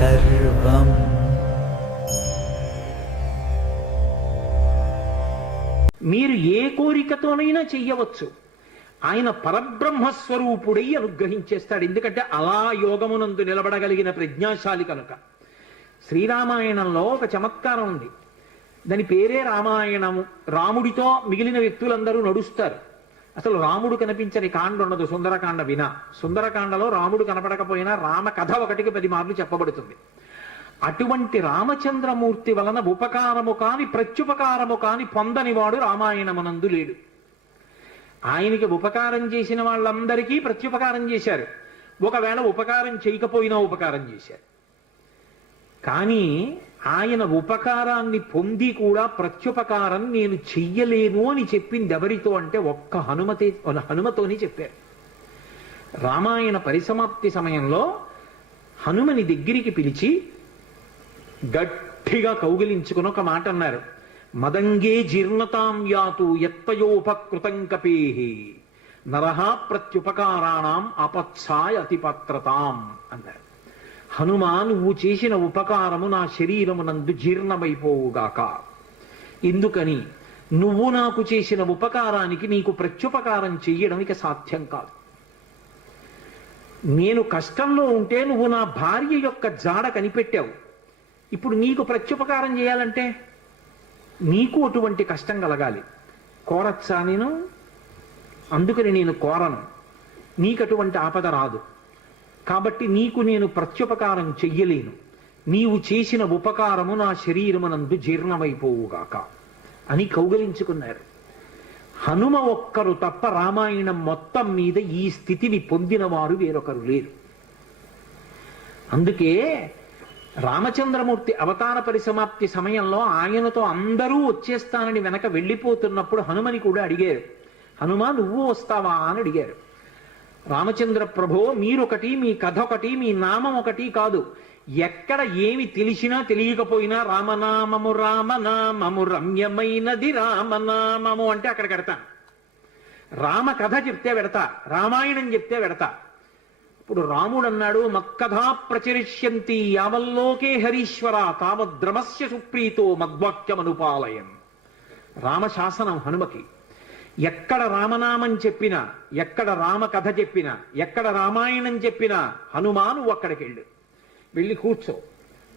సర్వం. మీరు ఏ కోరికతోనైనా చెయ్యవచ్చు. ఆయన పరబ్రహ్మస్వరూపుడై అనుగ్రహించేస్తాడు. ఎందుకంటే అలా యోగమునందు నిలబడగలిగిన ప్రజ్ఞాశాలి కనుక. శ్రీరామాయణంలో ఒక చమత్కారం ఉంది. దాని పేరే రామాయణము. రాముడితో మిగిలిన వ్యక్తులందరూ నడుస్తారు. అసలు రాముడు కనిపించని కాండ ఉండదు సుందరకాండ వినా. సుందరకాండలో రాముడు కనపడకపోయినా రామ కథ 1కి 10 మార్లు చెప్పబడుతుంది. అటువంటి రామచంద్రమూర్తి వలన ఉపకారము కాని ప్రత్యుపకారము కాని పొందనివాడు రామాయణమునందు లేడు. ఆయనకి ఉపకారం చేసిన వాళ్ళందరికీ ప్రత్యుపకారం చేశారు. ఒకవేళ ఉపకారం చేయకపోయినా ఉపకారం చేశారు. కానీ ఆయన ఉపకారాన్ని పొంది కూడా ప్రత్యుపకారం నేను చెయ్యలేను అని చెప్పింది ఎవరితో అంటే ఒక్క హనుమతోని చెప్పారు. రామాయణ పరిసమాప్తి సమయంలో హనుమని దగ్గరికి పిలిచి గట్టిగా కౌగిలించుకుని ఒక మాట అన్నారు. మదంగే జీర్ణతాం యాతు యత్పయోపకృతం కపేహి నరహ ప్రత్యుపకారాణం అపత్సాయ అతిపత్రతాం అన్నారు. హనుమా, నువ్వు చేసిన ఉపకారము నా శరీరమునందు జీర్ణమైపోవుగాక. ఎందుకని? నువ్వు నాకు చేసిన ఉపకారానికి నీకు ప్రత్యుపకారం చెయ్యడం ఇక సాధ్యం కాదు. నేను కష్టంలో ఉంటే నువ్వు నా భార్య యొక్క జాడ కనిపెట్టావు. ఇప్పుడు నీకు ప్రత్యుపకారం చేయాలంటే నీకు అటువంటి కష్టం కలగాలి. కోరచ్చా నేను? అందుకని నేను కోరను. నీకు అటువంటి ఆపద రాదు. కాబట్టి నీకు నేను ప్రత్యుపకారం చెయ్యలేను. నీవు చేసిన ఉపకారము నా శరీరమునందు జీర్ణమైపోవుగాక అని కౌగలించుకున్నారు. హనుమ ఒక్కరు తప్ప రామాయణం మొత్తం మీద ఈ స్థితిని పొందిన వారు వేరొకరు లేరు. అందుకే రామచంద్రమూర్తి అవతార పరిసమాప్తి సమయంలో ఆయనతో అందరూ వచ్చేస్తానని వెనక వెళ్ళిపోతున్నప్పుడు హనుమని కూడా అడిగారు. హనుమ, నువ్వు వస్తావా అని అడిగారు. రామచంద్ర ప్రభో, మీరొకటి, మీ కథ ఒకటి, మీ నామం ఒకటి కాదు. ఎక్కడ ఏమి తెలిసినా తెలియకపోయినా రామనామము రామనామము రమ్యమైనది రామనామము అంటే అక్కడ పెడతాను. రామ కథ చెప్తే పెడతా, రామాయణం చెప్తే పెడతా. ఇప్పుడు రాముడు అన్నాడు, మక్కథా ప్రచరిష్యంతి యావల్లోకే హరీశ్వర తావద్రమస్య సుప్రీతో మద్వాక్యమనుపాలయం. రామశాసనం హనుమకి. ఎక్కడ రామనామం చెప్పినా, ఎక్కడ రామ కథ చెప్పినా, ఎక్కడ రామాయణం చెప్పినా హనుమాను అక్కడికి వెళ్ళి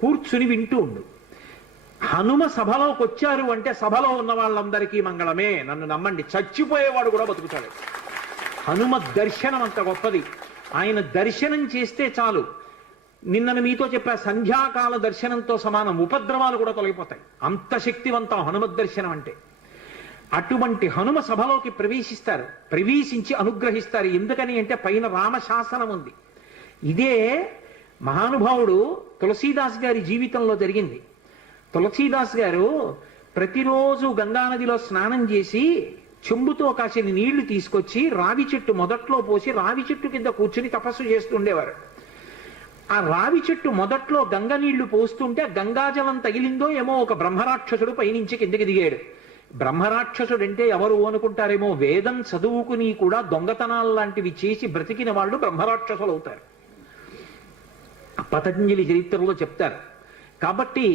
కూర్చుని వింటూ ఉండు. హనుమ సభలోకి వచ్చారు అంటే సభలో ఉన్న వాళ్ళందరికీ మంగళమే. నన్ను నమ్మండి, చచ్చిపోయేవాడు కూడా బతుకుతాడు. హనుమ దర్శనం అంత గొప్పది. ఆయన దర్శనం చేస్తే చాలు. నిన్న మీతో చెప్పా, సంధ్యాకాల దర్శనంతో సమానం. ఉపద్రవాలు కూడా తొలగిపోతాయి. అంత శక్తివంతం హనుమద్ దర్శనం అంటే. అటువంటి హనుమ సభలోకి ప్రవేశిస్తారు. ప్రవేశించి అనుగ్రహిస్తారు. ఎందుకని అంటే పైన రామశాసనం ఉంది. ఇదే మహానుభావుడు తులసీదాస్ గారి జీవితంలో జరిగింది. తులసీదాస్ గారు ప్రతిరోజు గంగానదిలో స్నానం చేసి చెంబుతో కాసిన నీళ్లు తీసుకొచ్చి రావి చెట్టు మొదట్లో పోసి రావి చెట్టు కింద కూర్చుని తపస్సు చేస్తుండేవారు. ఆ రావి చెట్టు మొదట్లో గంగ నీళ్లు పోస్తుంటే గంగాజలం తగిలిందో ఏమో ఒక బ్రహ్మరాక్షసుడు పైనుంచి కిందకి దిగాడు. బ్రహ్మరాక్షసుడంటే ఎవరు అనుకుంటారేమో, వేదం చదువుకుని కూడా దొంగతనాలు లాంటివి చేసి బ్రతికిన వాళ్ళు బ్రహ్మరాక్షసులు అవుతారు. పతంజలి చరిత్రలో చెప్తారు. కాబట్టి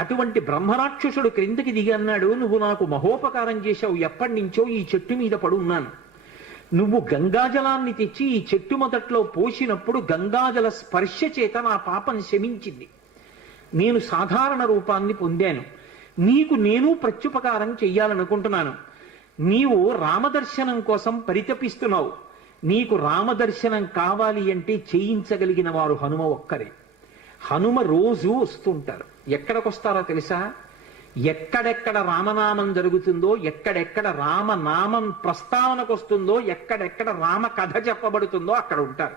అటువంటి బ్రహ్మరాక్షసుడు క్రిందకి దిగి అన్నాడు, నువ్వు నాకు మహోపకారం చేశావు. ఎప్పటి నుంచో ఈ చెట్టు మీద పడున్నాను. నువ్వు గంగాజలాన్ని తెచ్చి ఈ చెట్టు మొదట్లో పోసినప్పుడు గంగాజల స్పర్శ చేత నా పాపం శమించింది. నేను సాధారణ రూపాన్ని పొందాను. నీకు నేను ప్రత్యుపకారం చెయ్యాలనుకుంటున్నాను. నీవు రామదర్శనం కోసం పరితపిస్తున్నావు. నీకు రామదర్శనం కావాలి అంటే చేయించగలిగిన వారు హనుమ ఒక్కరే. హనుమ రోజు వస్తుంటారు. ఎక్కడికొస్తారో తెలుసా? ఎక్కడెక్కడ రామనామం జరుగుతుందో, ఎక్కడెక్కడ రామనామం ప్రస్తావనకు వస్తుందో, ఎక్కడెక్కడ రామ కథ చెప్పబడుతుందో అక్కడ ఉంటారు.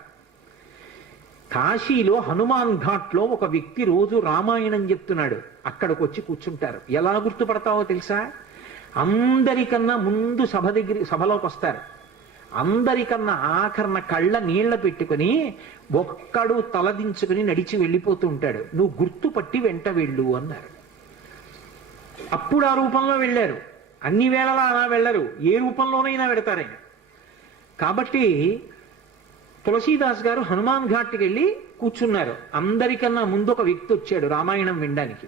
కాశీలో హనుమాన్ ఘాట్లో ఒక వ్యక్తి రోజు రామాయణం చెప్తున్నాడు. అక్కడికి వచ్చి కూర్చుంటారు. ఎలా గుర్తుపడతావో తెలుసా? అందరికన్నా ముందు సభలోకి వస్తారు. అందరికన్నా ఆఖరణ కళ్ళ నీళ్ల పెట్టుకుని ఒక్కడు తలదించుకుని నడిచి వెళ్ళిపోతూ ఉంటాడు. నువ్వు గుర్తుపట్టి వెంట వెళ్ళు అన్నారు. అప్పుడు ఆ రూపంలో వెళ్ళారు. అన్ని వేళలా అలా వెళ్ళరు, ఏ రూపంలోనైనా వెడతారైనా. కాబట్టి తులసీదాస్ గారు హనుమాన్ ఘాట్కి వెళ్ళి కూర్చున్నారు. అందరికన్నా ముందు ఒక వ్యక్తి వచ్చాడు రామాయణం వినడానికి.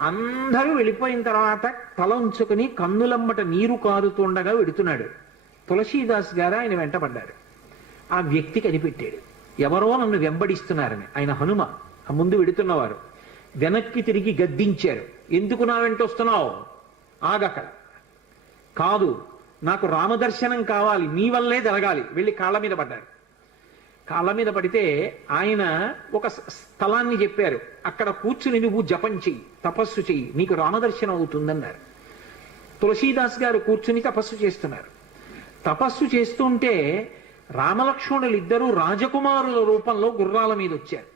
అందరూ వెళ్ళిపోయిన తర్వాత తల ఉంచుకుని కన్నులమ్మట నీరు కారుతుండగా వెడుతున్నాడు. తులసీదాస్ గారు ఆయన వెంటపడ్డారు. ఆ వ్యక్తి కనిపెట్టాడు, ఎవరో నన్ను వెంబడిస్తున్నారని. ఆయన హనుమ, ఆ ముందు వెడుతున్నవారు. వెనక్కి తిరిగి గద్దించారు, ఎందుకు నా వెంట వస్తున్నావు, ఆగక్కడ. కాదు, నాకు రామదర్శనం కావాలి, నీ వల్లే జరగాలి. వెళ్ళి కాళ్ళ మీద పడ్డారు. కాళ్ళ మీద పడితే ఆయన ఒక స్థలాన్ని చెప్పారు, అక్కడ కూర్చుని నువ్వు జపం చెయ్యి, తపస్సు చెయ్యి, నీకు రామదర్శనం అవుతుందన్నారు. తులసీదాస్ గారు కూర్చుని తపస్సు చేస్తున్నారు. తపస్సు చేస్తుంటే రామలక్ష్మణులు ఇద్దరూ రాజకుమారుల రూపంలో గుర్రాల మీద వచ్చారు.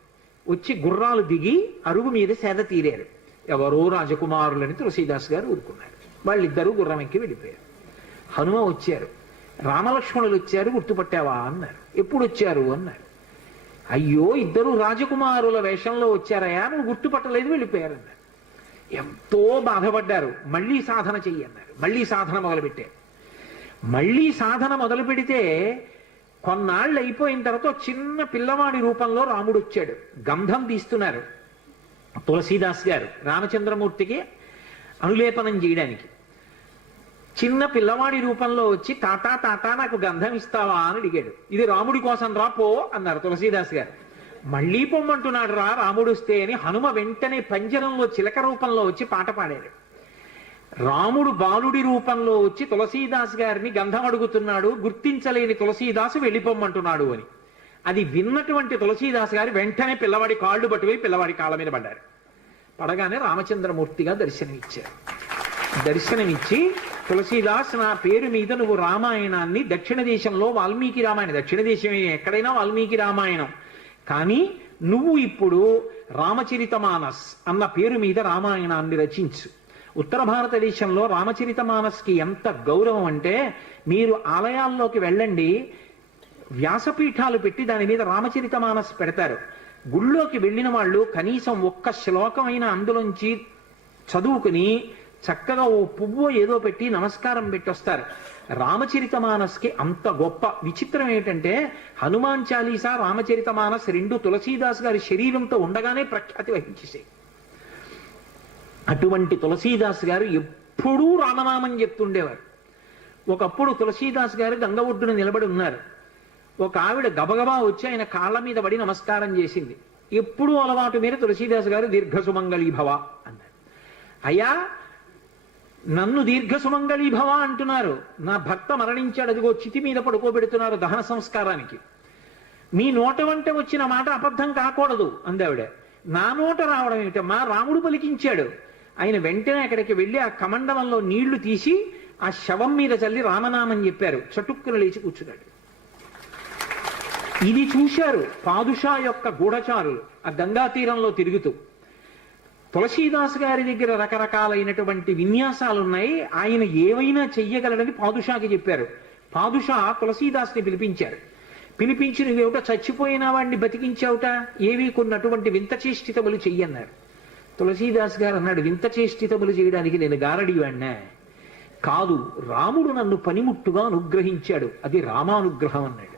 వచ్చి గుర్రాలు దిగి అరుగు మీద సేద తీరారు. ఎవరో రాజకుమారులని తులసీదాస్ గారు ఊరుకున్నారు. వాళ్ళిద్దరూ గుర్రం ఎక్కి వెళ్ళిపోయారు. హనుమ వచ్చారు, రామలక్ష్మణులు వచ్చారు, గుర్తుపట్టావా అన్నారు. ఎప్పుడు వచ్చారు అన్నారు. అయ్యో, ఇద్దరు రాజకుమారుల వేషంలో వచ్చారయా, నువ్వు గుర్తుపట్టలేదు, వెళ్ళిపోయారు అన్నారు. ఎంతో బాధపడ్డారు. మళ్ళీ సాధన చెయ్యి అన్నారు. మళ్ళీ సాధన మొదలుపెట్టారు. మళ్ళీ సాధన మొదలు పెడితే కొన్నాళ్ళు అయిపోయిన తర్వాత చిన్న పిల్లవాడి రూపంలో రాముడు వచ్చాడు. గంధం తీస్తున్నారు తులసీదాస్ గారు రామచంద్రమూర్తికి అనులేపనం చేయడానికి. చిన్న పిల్లవాడి రూపంలో వచ్చి, తాతా తాతా నాకు గంధం ఇస్తావా అని అడిగాడు. ఇది రాముడి కోసం రా, పో అన్నారు తులసీదాస్ గారు. మళ్ళీ పొమ్మంటున్నాడు రా రాముడు వస్తే అని హనుమ వెంటనే పంజరంలో చిలక రూపంలో వచ్చి పాట పాడారు. రాముడు బాలుడి రూపంలో వచ్చి తులసీదాస్ గారిని గంధం అడుగుతున్నాడు, గుర్తించలేని తులసీదాసు వెళ్ళిపోమ్మంటున్నాడు అని. అది విన్నటువంటి తులసీదాస్ గారు వెంటనే పిల్లవాడి కాళ్ళు పట్టుకుని పిల్లవాడి కాళ్ళ మీద పడ్డారు. పడగానే రామచంద్రమూర్తిగా దర్శనమిచ్చారు. దర్శనమిచ్చి, తులసీదాస్, నా పేరు మీద నువ్వు రామాయణాన్ని, దక్షిణ దేశంలో వాల్మీకి రామాయణం, దక్షిణ దేశం ఎక్కడైనా వాల్మీకి రామాయణం, కానీ నువ్వు ఇప్పుడు రామచరితమానస్ అన్న పేరు మీద రామాయణాన్ని రచించు. ఉత్తర భారతదేశంలో రామచరితమానస్కి ఎంత గౌరవం అంటే, మీరు ఆలయాల్లోకి వెళ్ళండి, వ్యాసపీఠాలు పెట్టి దాని మీద రామచరితమానస్ పెడతారు. గుళ్ళోకి వెళ్ళిన వాళ్ళు కనీసం ఒక్క శ్లోకమైన అందులోంచి చదువుకుని చక్కగా ఓ పువ్వు ఏదో పెట్టి నమస్కారం పెట్టొస్తారు. రామచరితమానస్కి అంత గొప్ప. విచిత్రం ఏంటంటే, హనుమాన్ చాలీసా, రామచరితమానస్ రెండు తులసీదాస్ గారి శరీరంతో ఉండగానే ప్రఖ్యాతి వహించేసాయి. అటువంటి తులసీదాస్ గారు ఎప్పుడూ రామనామం చెప్తుండేవారు. ఒకప్పుడు తులసీదాస్ గారు గంగ ఒడ్డున నిలబడి ఉన్నారు. ఒక ఆవిడ గబగబా వచ్చి ఆయన కాళ్ళ మీద పడి నమస్కారం చేసింది. ఎప్పుడూ అలవాటు మీద తులసీదాస్ గారు దీర్ఘసుమంగళీభవ అన్నారు. అయ్యా, నన్ను దీర్ఘసుమంగళీభవ అంటున్నారు, నా భర్త మరణించాడు, అదిగో చితి మీద పడుకోబెడుతున్నారు దహన సంస్కారానికి, మీ నోట వంట వచ్చిన మాట అబద్ధం కాకూడదు అందావిడ. నా నోట రావడం ఏమిటమ్మా, రాముడు పలికించాడు. ఆయన వెంటనే అక్కడికి వెళ్ళి ఆ కమండలంలో నీళ్లు తీసి ఆ శవం మీద చల్లి రామనామం చెప్పారు. చటుక్కున లేచి కూర్చున్నాడు. ఇది చూశారు పాదుషా యొక్క గూఢచారులు ఆ గంగా తీరంలో తిరుగుతూ. తులసీదాస్ గారి దగ్గర రకరకాలైనటువంటి విన్యాసాలున్నాయి, ఆయన ఏవైనా చెయ్యగలడని పాదుషాకి చెప్పారు. పాదుషా తులసీదాస్ని పిలిపించారు. పిలిపించి, నువ్వేమిటో చచ్చిపోయిన వాడిని బతికించావుట, ఏవి కొన్నటువంటి వింత చేష్టితములు చెయ్యన్నారు. తులసీదాస్ గారు అన్నాడు, వింత చేష్టితములు చేయడానికి నేను గారడివాణ్ణా? కాదు, రాముడు నన్ను పనిముట్టుగా అనుగ్రహించాడు, అది రామానుగ్రహం అన్నాడు.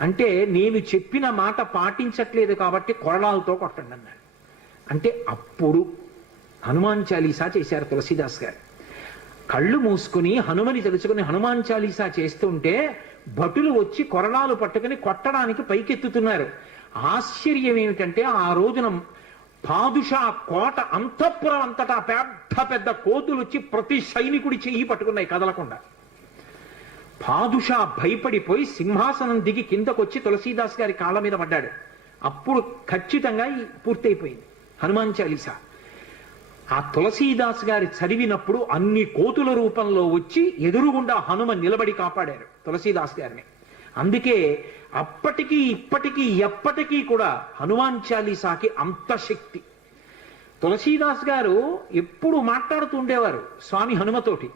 అంటే నేను చెప్పిన మాట పాటించట్లేదు కాబట్టి కొరడాలతో కొట్టండి అన్నాడు. అంటే అప్పుడు హనుమాన్ చాలీసా చేశారు తులసీదాస్ గారు. కళ్ళు మూసుకుని హనుమని తెలుసుకుని హనుమాన్ చాలీసా చేస్తుంటే భటులు వచ్చి కొరడాలు పట్టుకుని కొట్టడానికి పైకెత్తుతున్నారు. ఆశ్చర్యం ఏమిటంటే, ఆ రోజున పాదుషా కోట అంతఃపురం అంతటా పెద్ద పెద్ద కోతులు వచ్చి ప్రతి సైనికుడి చెయ్యి పట్టుకున్నాయి కదలకుండా. పాదుషా భయపడిపోయి సింహాసనం దిగి కిందకొచ్చి తులసీదాస్ గారి కాళ్ళ మీద పడ్డాడు. అప్పుడు ఖచ్చితంగా పూర్తయిపోయింది హనుమాన్ చాలీసా. ఆ తులసీదాస్ గారి చదివినప్పుడు అన్ని కోతుల రూపంలో వచ్చి ఎదురుగుండా హనుమ నిలబడి కాపాడారు తులసీదాస్ గారిని. అందుకే అప్పటికీ ఇప్పటికీ ఎప్పటికీ కూడా హనుమాన్ చాలీసాకి అంత శక్తి. తులసీదాస్ గారు ఎప్పుడు మాట్లాడుతూ ఉండేవారు స్వామి హనుమతోటి.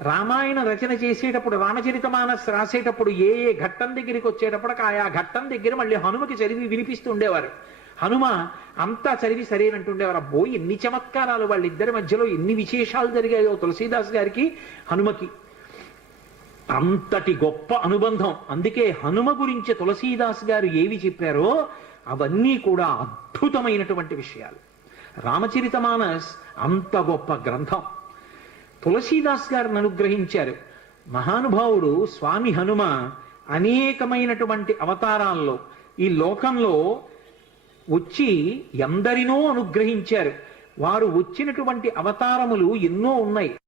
రామాయణ రచన చేసేటప్పుడు, రామచరితమానస్ రాసేటప్పుడు ఏ ఏ ఘట్టం దగ్గరికి వచ్చేటప్పటికి ఆయా ఘట్టం దగ్గర మళ్ళీ హనుమకి చదివి వినిపిస్తూ ఉండేవారు. హనుమ అంతా చదివి సరేనంటుండేవారు. అబ్బో, ఎన్ని చమత్కారాలు, వాళ్ళిద్దరి మధ్యలో ఎన్ని విశేషాలు జరిగాయో తులసీదాస్ గారికి హనుమకి. అంతటి గొప్ప అనుబంధం. అందుకే హనుమ గురించి తులసీదాస్ గారు ఏవి చెప్పారో అవన్నీ కూడా అద్భుతమైనటువంటి విషయాలు. రామచరితమానస్ అంత గొప్ప గ్రంథం. తులసీదాస్ గారిని అనుగ్రహించారు మహానుభావుడు. స్వామి హనుమ అనేకమైనటువంటి అవతారాల్లో ఈ లోకంలో వచ్చి ఎందరినో అనుగ్రహించారు. వారు వచ్చినటువంటి అవతారములు ఎన్నో ఉన్నాయి.